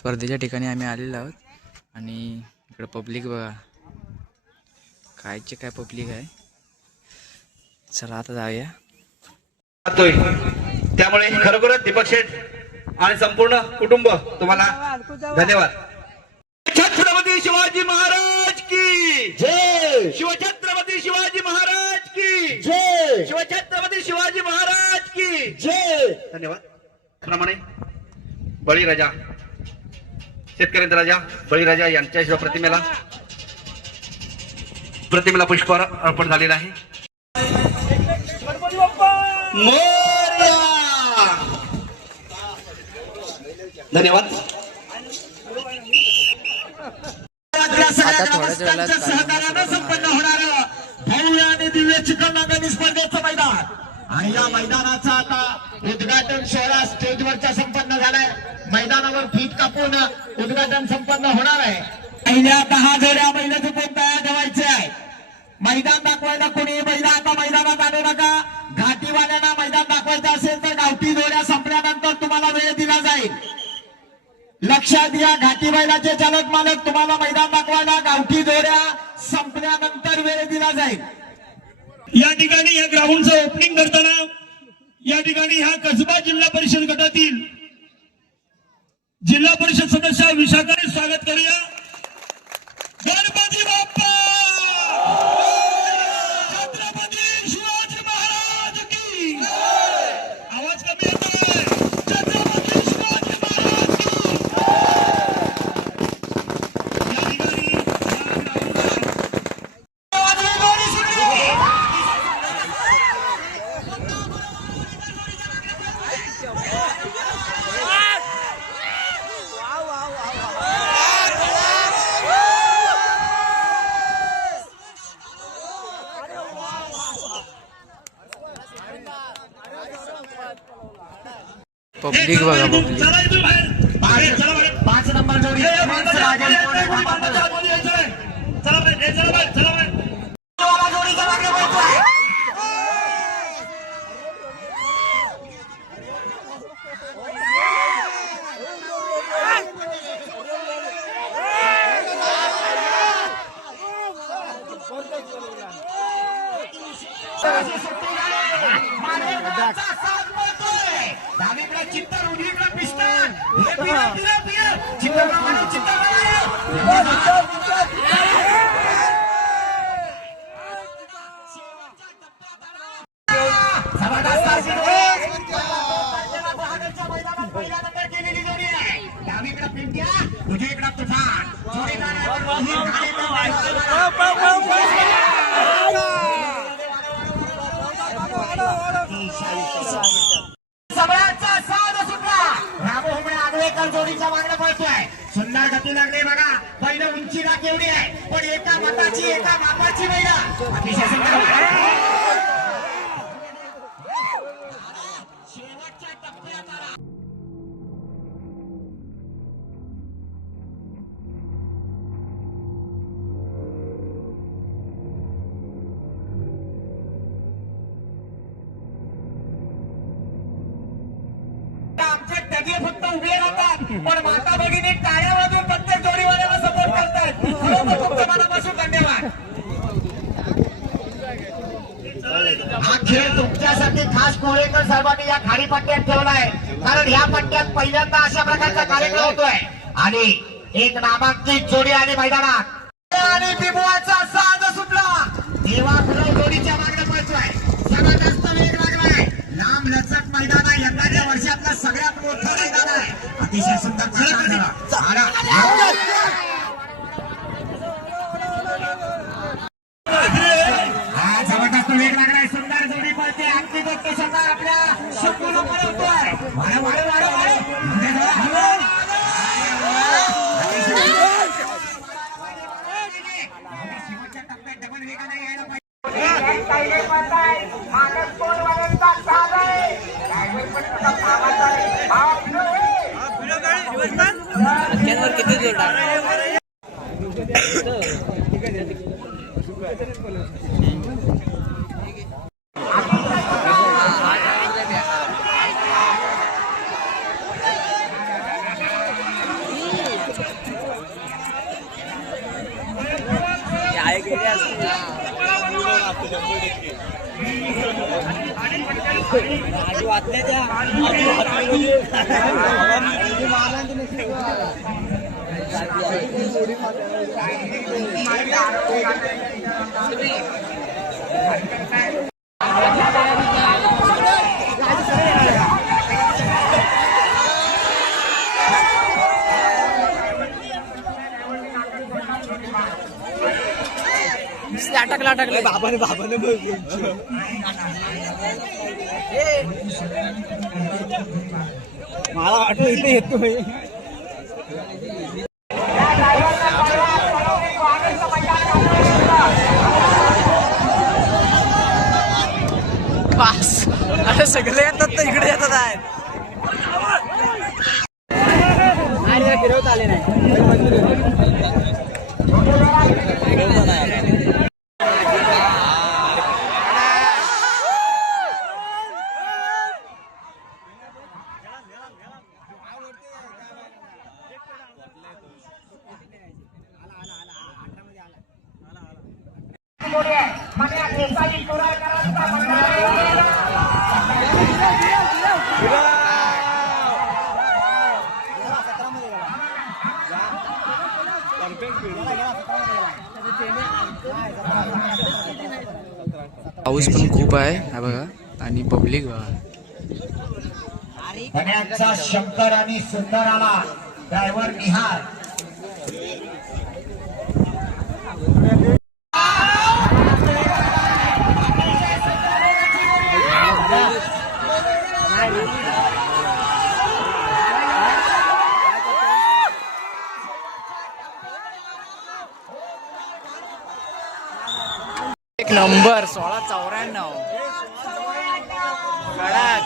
स्पर्धेच्या ठिकाणी आम्ही आलेलो आहोत आणि इकडे पब्लिक बघा, कायचे काय पब्लिक आहे. चला आता जाऊया. त्यामुळे खरोखरच दीपक शेठ आणि संपूर्ण कुटुंब तुम्हाला धन्यवाद. छत्रपती शिवाजी महाराज की जय. शिवछत्रपती शिवाजी महाराज की जय. शिवछत्रपती शिवाजी महाराज की जय. धन्यवाद. प्रमाणे बळीराजा, शेतकऱ्यांचा राजा बळीराजा यांच्या प्रतिमेला पुष्प अर्पण झालेलं आहे. धन्यवाद. आता थोड्याच वेळात सहकार्याने संपन्न होणार भव्य आणि दिव्य चिकलनांगणी स्पर्धेचं मैदान आणि या मैदानाचा आता उद्घाटन सोहळा स्टेजवरचा संपन्न झालाय. मैदानावर फीत कापून उद्घाटन संपन्न होणार आहे. पहिल्या 10 जोड्या बैल चुकून तयार ठेवायचे आहे. मैदान दाखवायला कोणी बैल आता मैदानात आणू नका. घाटीवाल्यांना मैदान दाखवायचं असेल तर गावठी जोड्या संपल्यानंतर तुम्हाला वेळ दिला जाईल. लक्षात घ्या, घाटी बैलाचे चालक मालक तुम्हाला मैदान दाखवायला गावठी जोड्या संपल्यानंतर वेळ दिला जाईल. या ठिकाणी या ग्राउंडचं ओपनिंग करताना या ठिकाणी ह्या कसबा जिल्हा परिषद गटातील जिल्हा परिषद सदस्य विशाखाने स्वागत करूया. गणपती बाप्पा, छत्रपती शिवाजी महाराज की. आवाज कमी येतोय. छत्रपती शिवाजी महाराज की. या ठिकाणी पब्लिक बघा, पब्लिक. चला इथून बाहेर. चला बाहेर. 5 नंबर जोडी चला बाहेर. चला बाहेर. चला बाहेर. जोडीच्या मागे पोहोचलाय. डावीकडे चित्तर, उजवीकडे पिस्टन. केलेली जोडी आहे. डावीकडे पिंट्या, उजवीकडे तुफान. सगळ्यांचा साथ सुटला. रामो हुमणे आगवेकर जोडीच्या मागणं पळतोय. सुंदर गती लागली बघा. पहिलं उंचीला केवढी आहे, पण एका मताची एका मापाची बैल. अतिशय सुंदर. शेवटच्या टप्प्यात आमचे टगे फक्त उभे राहतात, पण माता भगिनी टाळ्या वाजवून प्रत्येक जोडीवाल्याला सपोर्ट करतात. खरोखर तुमच्या मनापासून धन्यवाद. हा खेळ तुमच्यासाठी खास कोळेकर साहेबांनी या खाडी पट्ट्यात ठेवलाय, कारण ह्या पट्ट्यात पहिल्यांदा अशा प्रकारचा कार्यक्रम होतोय आणि एक नामांकित जोडी आली मैदानात आणि टिबुआचा साज सुटला. देवा गुरव जोडीच्या मागण्या पळतोय. जबरदस्त वेग लागलाय. लांब लचक मैदान आहे. यंदाच्या वर्षातलं सगळ्यात मोठं मैदान आहे. अतिशय सुंदर हा जबरदस्त वेग लागलाय. सुंदर जोडी पळते. आणखी गोष्ट स्वतः आपल्या शंभूला पळवतोय. वाढ वाढ वाढ शेवटच्या टप्प्यात डबल वेगाने यायला पाहिजे. किती जोडा अटकलं बाबाने मला वाटलं इथे येतो पास अरे सगळे येतात तर इकडे येतात आहेत. फिरवत आले नाही पाऊस पण खूप आहे हा बघा आणि पब्लिक बघा. धन्यांचा शंकर आणि सुंदर आला ड्रायव्हर निहार. एक नंबर 1694 कडक.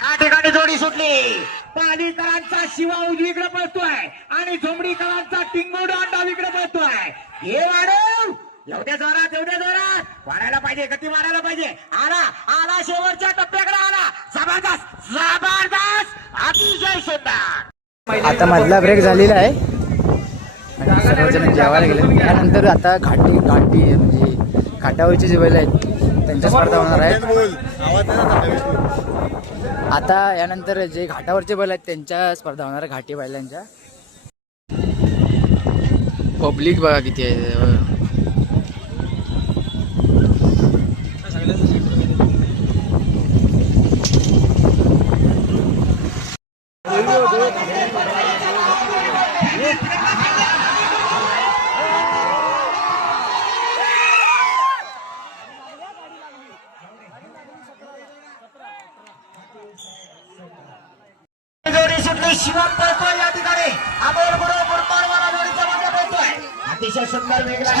या ठिकाणी जोडी सुटली. पालीकरांचा शिवा उजवीकडे पळतोय आणि झोंबडीकरांचा टिंगू डावीकडे पळतोय. हे वाढव एवढ्या जोरात वाढायला पाहिजे, गती वाढायला पाहिजे. आला शेवटच्या टप्प्याकडे आला. जबरदस्त अतिशय सुंदर. आता मधला ब्रेक झालेला आहे आणि सर्वजण जेवायला गेले. त्यानंतर आता घाटी म्हणजे घाटावरचे जे बैल आहेत त्यांच्या स्पर्धा होणार आहेत. आता यानंतर जे घाटावरचे बैल आहेत त्यांच्या स्पर्धा होणार आहे घाटी बैलांच्या. पब्लिक बघा किती आहे. जोडी सुटली. शिवम पळतोय या ठिकाणी. अमोल बरोबर पारवाला जोडीच्या मागे पळतोय. अतिशय सुंदर वेगळा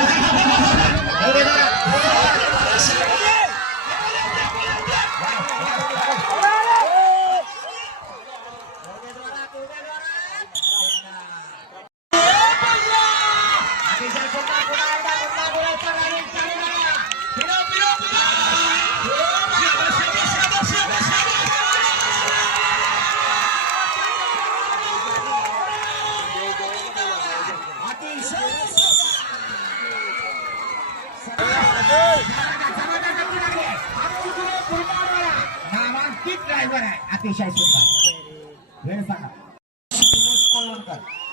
नामांकित ड्रायव्हर आहे. अतिशय सुंदर वेळ सांगा.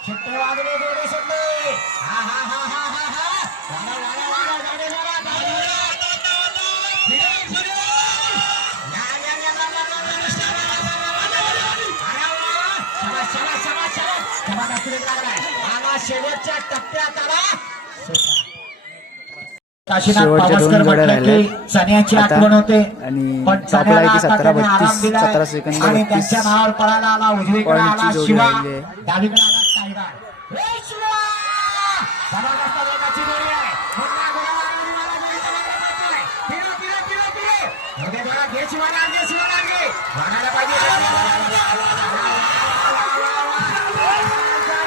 शेट्टे वागणे जोडी सुटली. हा हा हा हा हा हा वाडा वाडा वाडा गाडी वाडा गाडी शेवटच्या टप्प्यात आला. काशीनाथ शेवटच्या दोन पावसकर जोड्या म्हटलं राहिल्या की सन्याची आता. आठवण होते आणि पण टॉपला आहे की सन्याला 17, काकाने आराम 32, दिलाय. 17 सेकंद, आणि 32 त्यांच्या नावावर पळायला आला उजवीकडे पॉईंटची आला जोडी शिवा राहिली आहे. डावीकडे आला टायगर. ए शिवा! जबरदस्त वेगाची जोडी आहे. पुन्हा गुलाल आराधीवाला जोडीचा मारा मारतोय. फिरो, फिरो, फिरो, फिरो. मध्ये जरा घे शिवाला, घे शिवाला, घे. वाढायला पाहिजे.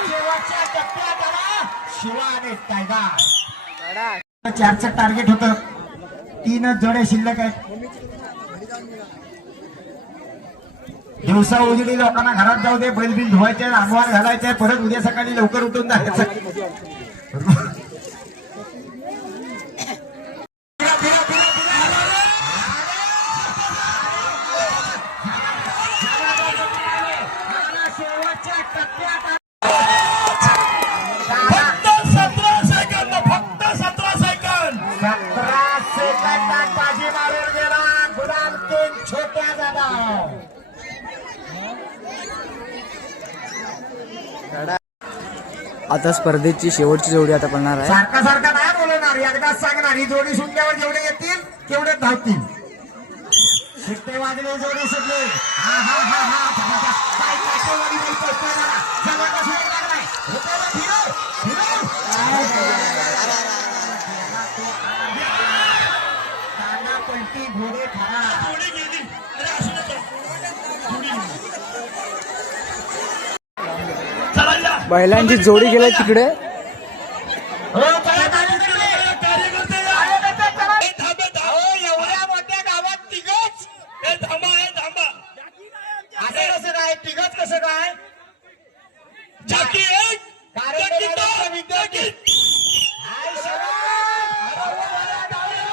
शेवटच्या टप्प्यात आला शिवा आणि टायगर. 4चं टार्गेट होतं. 3च जोडे शिल्लक आहेत. दिवसा उजडी लोकांना घरात जाऊ दे, बैल बिल धुवायचे, अंगवार घालायचे, परत उद्या सकाळी लवकर उठून जायचं. शेवटच्या टप्प्यात फक्त 17 सेकंद, फक्त 17 सेकंद. 17 सेकंदात बाजी मारून गेला गुलाल किंग छोट्या जाधव. आता स्पर्धेची शेवटची जोडी आता पडणार आहे. सारखा सारखा नाही बोलवणार, एकदाच सांगणार. ही जोडी सुटल्यावर जेवढे येतील तेवढे धावतील. शिट्टे वाजले, जोडी सुटली. हा हा हा हा काय काटेवाडी बैल पळतोय मला. जवळपास येऊ लागलाय. रुपयाला फिरव, फिरव. काना पलटी घोडे खरा. थोडी गेली. अरे असू नका. थोडी गेली. चला या. बैलांची जोडी गेली तिकडे. हो, चला कार्यकर्ते. कार्यकर्ते या. कार्यकर्ते चला. ए, थांबा, थांबा. हो, एवढ्या मोठ्या गावात तिघच. ए, थांबा, ए, थांबा. असं कसं काय, तिघच कसं काय? जाकी एक, जाकी कार्यकर्त्याचा दोन, विद्यार्थी. जाकी हाय शरद. बरोबर डावीत.